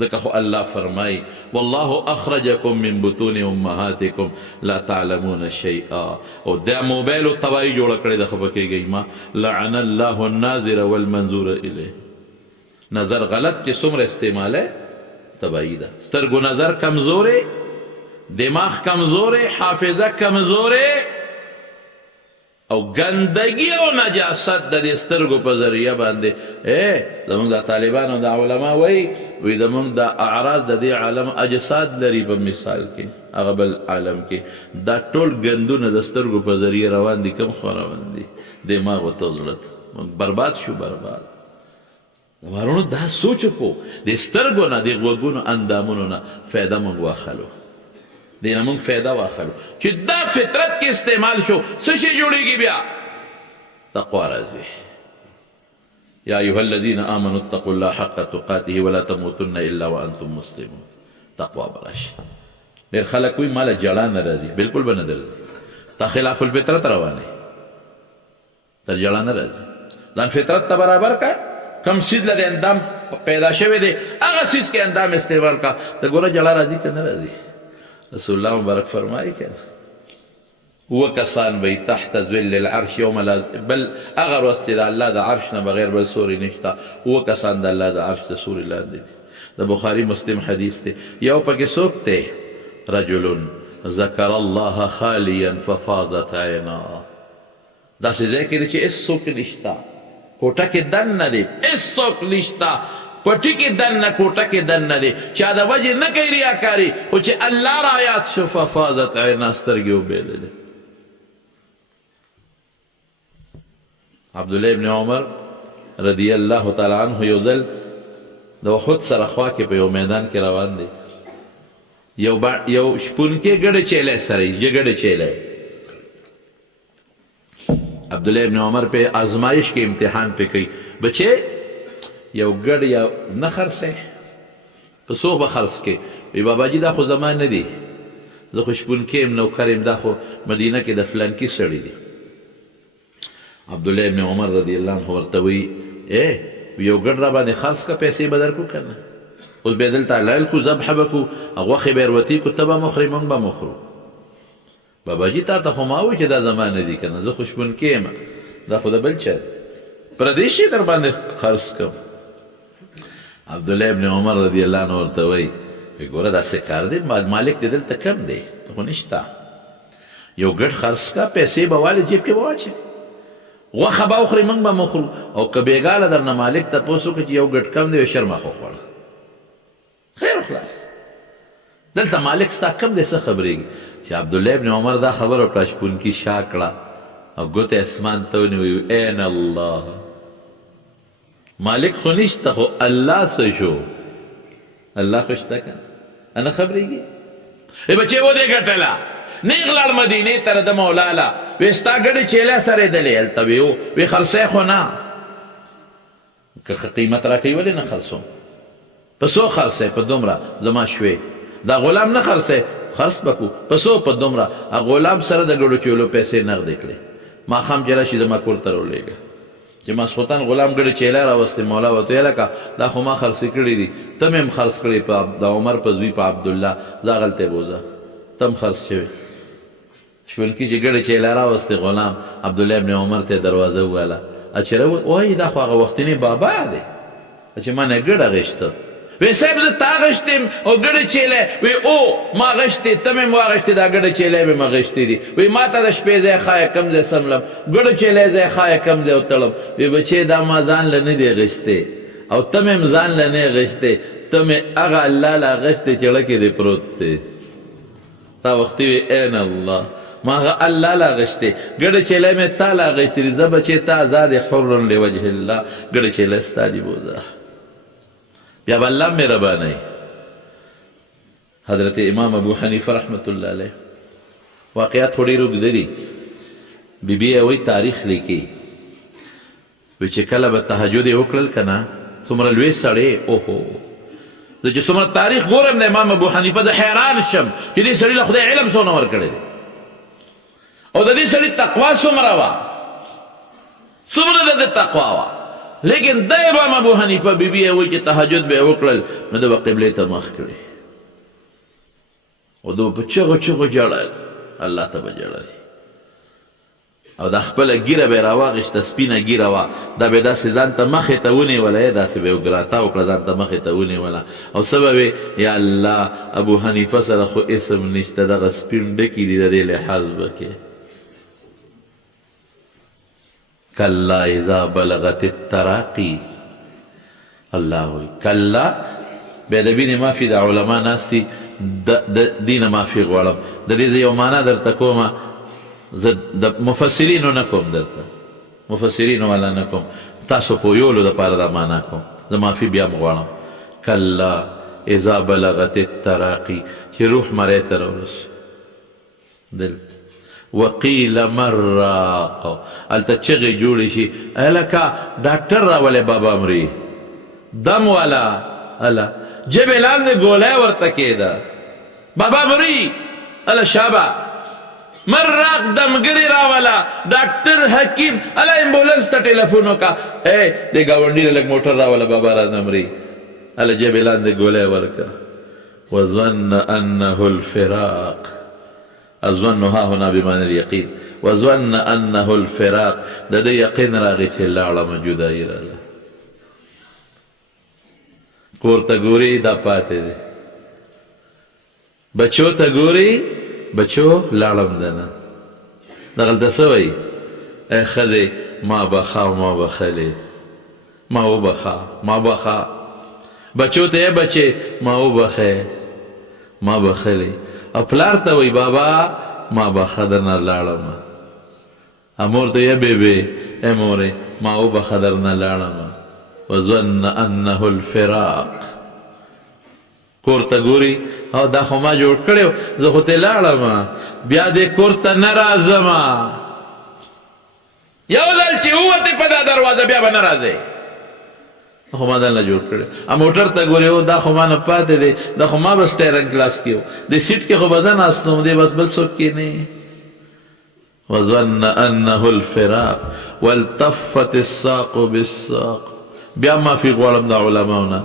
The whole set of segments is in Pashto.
ځکه خو الله فرمایي والله اخرجکم من بطون امهاتکم لا تعلمون شیئا. او دا موبایل تباهي جوړه کړې ده، خو کېږئ ما لعن الله الناظر والمنظور الیه. نظر غلط چې څومره استعماله تباهي ده. سترګو نظر کمزورې، دماغ کمزورې، حافظه کمزورې، او ګندګي او نجاست د دې سترګو په ذریعه باندې. زمونږ د طالبانو د علما وایي زمونږ د اعراض د دې عالم اجساد لري په مثال کې، هغه بل عالم کې دا ټول ګندونه د سترګو په ذریعه روان دي. کوم خوا روان دي؟ دماغ ورته زړه ته برباد شو، برباد. مارونو دا سوچ کو د سترګو نه، د غوږونو، اندامونو نه فایده مونږ واخلو، دینه مونږ فایده واخلو چې دا فطرت کې استعمال شو. څه شی جوړېږي بیا؟ تقوا راځي. یا ایها الذین آمنوا اتقوا الله حق تقاته ولا تموتن الا وانتم مسلمون. تقوا براشي. ډېر خلک وایي ماله جړا نه راځي، بالکل به نه درځي. تا خلاف الفطرت روانه، ته جړا نه راځي. ځان فطرت ته برابر کا. کم سیز له اندام پیدا شوی دی هغه سیز کې اندام استعمال کا، ته ګوره جړا راځي که نه راځي. رسول الله مبارک فرمایي که وکسان وی تحت ذل العرش یوم لا، بل هغه ورځ چې د الله د عرش نه بغیر بل سوری نشته، وکسان د الله د عرش د سوري لاندې دي. د بخاري مسلم حدیث دی. یو پکې څوک دی؟ رجل ذکر الله خالیا ففاضت عیناه. داسې ځای کې دی چې هېڅوک نشته، کوټه کې دننه دی، هېڅوک نشته، پټي کې دننه، کوټه کې دننه دی. چا د وجې نه کوي ریاکاري، خو چې الله را یاد شو ففاضت عیناه، سترګې وبېللې. عبدالله ابن عمر رضی الله تعالی عنه یو ځل د احد سره خوا کې په یو میدان کې روان دی. یو شپونکی ګډه چیلی سره یې، ګډه چیلی. عبدالله ابن عمر په آزمایش کې امتحان پې کوي، بچې یو ګډ یا نه خرڅی، په څو به خرڅ کې؟ وی بابا جي دا خو زما نه دي، زه خو شپونکی یم، نوکر یم، دا خو مدینه کې د فلانکي سړي دي. عبدالله ابن عمر رضی الله عنه ورته وی یو ګډ را باندې خرڅ که پیسې به درکړو که نه؟ اوس بیا دلته حلال کړو، ذبحه به کړو، غوښې به یې ورتي کړو، ته به مخورې موږ به مخورو. بابا جي تا ته خو ما وایي چې دا زما نه دي که نه، زه خو شپونکی یم، دا خو د بل چا دی، پردی شي در باندې خرڅ کړم. عبدالله ابن عمر رضی الله عنه ورته وایي ګوره داسې کار دی، مالک دې دلته کم دی، ته خو نشته، یو ګډ خرڅ که، پیسې به والې جیب کې به واچوې، غوښه به وخورې موږ به مخورو. او که بېګاله درنه مالک تپوس وکړي چې یو ګډ کم دی، شرمه خو خوړه، خیر خلاص. دلته مالک ستا کم دی، څه خبرېږي؟ چې عبدالله ابن عمر دا خبره وکړه، شپونکي شا کړه او ګوته اسمان ته ونیوی، این الله، مالک خو نشته، خو الله څه شو؟ الله خو شته که نه خبرېږي؟ ای بچې ودې ګټله، نیغ لاړ مدینې ته د مولا له، وی ستا ګډې چیلی سره یې دلې، هلته وی خرڅی خو نه، که قیمت را کوي ولې نه خرڅوم؟ په څو خرڅی؟ په دومره، زما شوې. دا غلام نه خرڅی؟ خرڅ به کړو، په څو؟ په دومره. غلام سره د ګډو چیلو پیسې نغدې کړې، ماښام چې راشي زما کور ته راولېږه. چې ماسخوتن غلام ګډه چیلی راوستې، مولا ورته ویې لکه دا خو ما خرڅې کړي دي، ته مې هم خرڅ کړې په د عمر په زوی په عبدالله، ځه هغلته یې بوځه، ته هم خرڅ شوې. شپونکي چې ګډه چیلی راوستې غلام، عبدالله ابن عمر ته یې دروازه ووهله، چې وایي دا خو هغه وختنی بابا دی چې ما نه ګډه غېشته. وی صاحب زه تا غشتیم او ګډه چیلی؟ وی او ما غشتې، ته مې واغشتې، دا ګډه چیلی مې ما غشتې دي. وی ما ته د شپې ځای ښایه کم ځای سملم، ګډه چیلی ځای ښایه کم ځای وتړم. وی بچې دا ما ځان له نه دی غشتې او ته مې هم ځان له نه غشتې، ته مې هغه الله له غشتې چې زړه کې دی پروت دی. تا وختي وی این الله، ما هغه الله لا غشتې، ګډه چیلی مې تا لا غشتې دي، زه بچې تا آزاد حر لوجه الله، ګډه چیلی ستا دي بوځه. بیا به الله مهربانوي. حضرت امام ابو حنیفه رحمت الله علیه واقعات خو ډېر اوږده دي، بیبي یې وایي تاریخ لیکي، وایي چې کله به تهجد یې وکړل که نه، څومره لوی سړی، اوهو زه چې څومره تاریخ ګورم د امام ابو حنیفه زه حیران شم چې دې سړي له خدای علم څونه ورکړی دی، او د دې سړي تقوا څومره وه، څومره د ده تقوا وه. لیکن دا امام ابو حنیفه بیبي یې وایي چې تهجد به یې وکړل نو ده به قبلې ته مخ کړي او ده به په چغو چغو ژړل الله ته به ژړل او دا خپله ږیره به یې راواغېسته سپینه ږیره وه دا به یې داسې ځان ته مخې ته ونیوله یې داسې به یې ګراته وکړه ځان ته مخې ته ونیوله او څه به وې یا الله ابو حنیفه سره خو اسم نشته دغه سپین ډکي دي د دې لحاظ به کې کلا اذا بلغت التراقي الله وی کلا بېدبي نه معافي د علما ناست دي د دې نه معافي غواړم د دې زه یو معنا درته کومه زه د مفسرینو نه کوم درته مفسرینو والا نه کوم تاسو پویولو دپاره دا معنا کوم زه معافي بیا م غواړم کلا اذا بلغت التراقي چې روح مرۍ ته راورسي دلته وقیل من راق هلته چغې جوړې شي هلکه ډاکټر راولې بابا مري دم والا هله جبې لاندې ګولی ورته کېده بابا مري هله شابه من راق دمګري راوله ډاکټر حکیم هله امبولنس ته ټلیفون وکړه ای د ګاونډي له لږ موټر راوله بابا رانه مري هله جبې لاندې ګولی ورکړه وظن انه الفراق الظن ها هنا بمعنى اليقين وظن انه الفراق د دې یقین راغی چې لاړه جدایي راغله کور ته ګوري دا پاتې دی بچو ته ګوري بچو لاړم دنه دغلته څه وایي ای ښځې ما بخا و ما بخلې ما وبخا ما بخا بچو ته یې بچې ما وبخې ما بخلې او پلار ته وایي بابا ما بخه درنه لاړم امور ته یې بیبې ای مورې ما وبخه درنه لاړم وظن انه الفراق کور ته ګوري او دا خو ما جوړ کړی زه خو ترې لاړم بیا دې کور ته نه راځم یو ځل چې ووتې په دا دروازه بیا به نه راځې خو ما دا نه جوړ کړی موټر ته ګورې او دا خو ما نه پاتې دی دا خو ما به سټیرنګ کلاس کې و دې سیټ کې خو به زه ناستم دې بس بل څوک کېنې وظن انه الفراق والتفت الساق بالساق بیا معافي غواړم د علماونه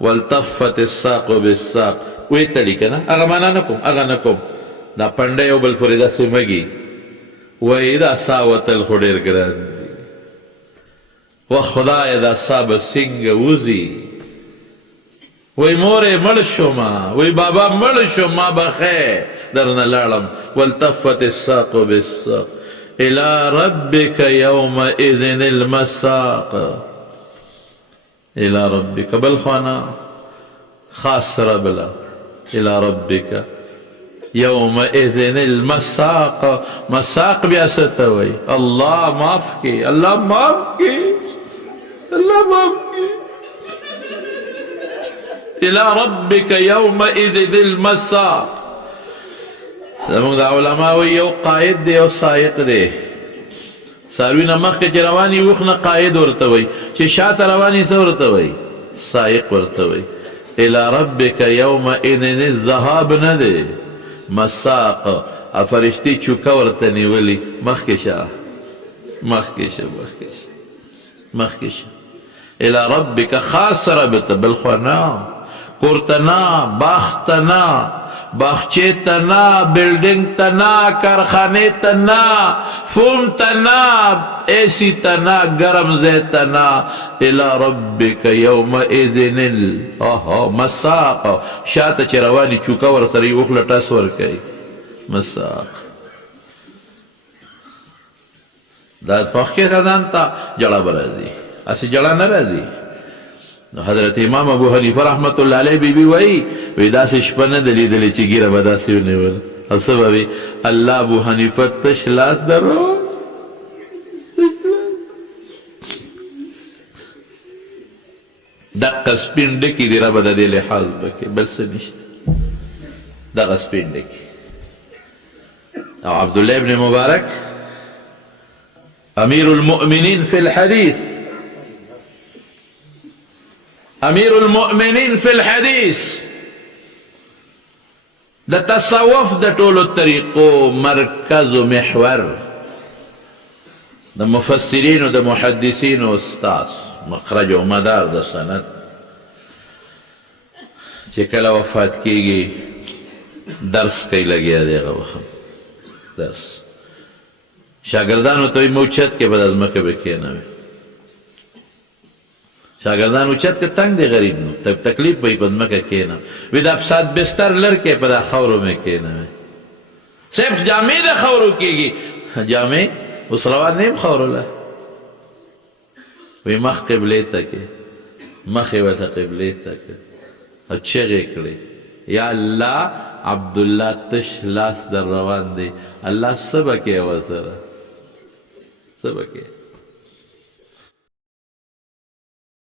والتفت الساق بالساق وې تړي که نه هغه معنا نه کوم هغه نه کوم دا پنډه یو بل پورې داسې مږي وایي دا سا وتل خو ډېر ګران دي و خدایه دا سا به څنګه وځي وای مورې مړ شومه وای بابا مړ شوم ما بخې درنه لاړم والتفت الساق بالساق إلى ربك يومئذ المساق إلى ربك بل خوانا خاص ربلا إلى ربك يومئذ المساق مساق بياستوي الله مافكي الله مافكي الله مافكي إلى ربك يومئذ المساق زمونږ د علماو یو قائد دی یو سایق دی څاروي نه مخکې چې روان وي اوښ نه قائد ورته وایي چې شاته روان وي څه ورته وایي سایق ورته وایي الى ربک یومئذ الذهاب نه دی مساق فرشتي چوکه ورته نیولي مخکې شه مخکې شه مخکې شه مخکې شه الى ربک خاص ربته بل خوا نه کور ته نه باغ ته نه باغچې ته نه بلډینګ ته نه کارخانې ته نه فوم ته نه ایسی ته نه ګرم ځای ته نه الی ربک یومئذ مساق شاته چې رواني چوکه ورسره یې اوښله ټس ورکوي مساق دا مخکې ځان ته جړه به راځي هسې جړه نه راځي حضرت امام ابو حنیفه رحمت الله علیه بیبي وایي وایي داسې شپه نه ده لیدلې چې ږیره به داسې ونیول او څه به وي الله ابو حنیفه تش لاس درو دقه سپین ډکي دي ربه د دې لحاظ به کې بل څه نشته دغه سپین ډکي او عبدالله ابن مبارک امیر المؤمنین فی الحدیث امیر المؤمنین فی الحدیث د تصوف د ټولو طریقو مرکز و محور د مفسرینو د محدثینو استاد مخرج او مدار د سند چې کله وفات کیږي درس کوي لګیا دی هغه وخت درس شاګردانو ته وایي موچت کې به د ځمکه به کښېنوي شاګردان اوچت که تنگ دی غریب نو تکلیف به یې په ځمکه کښېنه وایي دا فساد بستر لر کې په دا خاورو مې کښېنوي صرف جامې د خاورو کېږي جامې اوس روان نه یم خاورو له وایي مخ قبلې ته کې مخ یې ورته قبلې ته کړ او چغې کړې یا الله عبدالله تش لاس در روان دی الله څه به کې ورسره څه به کې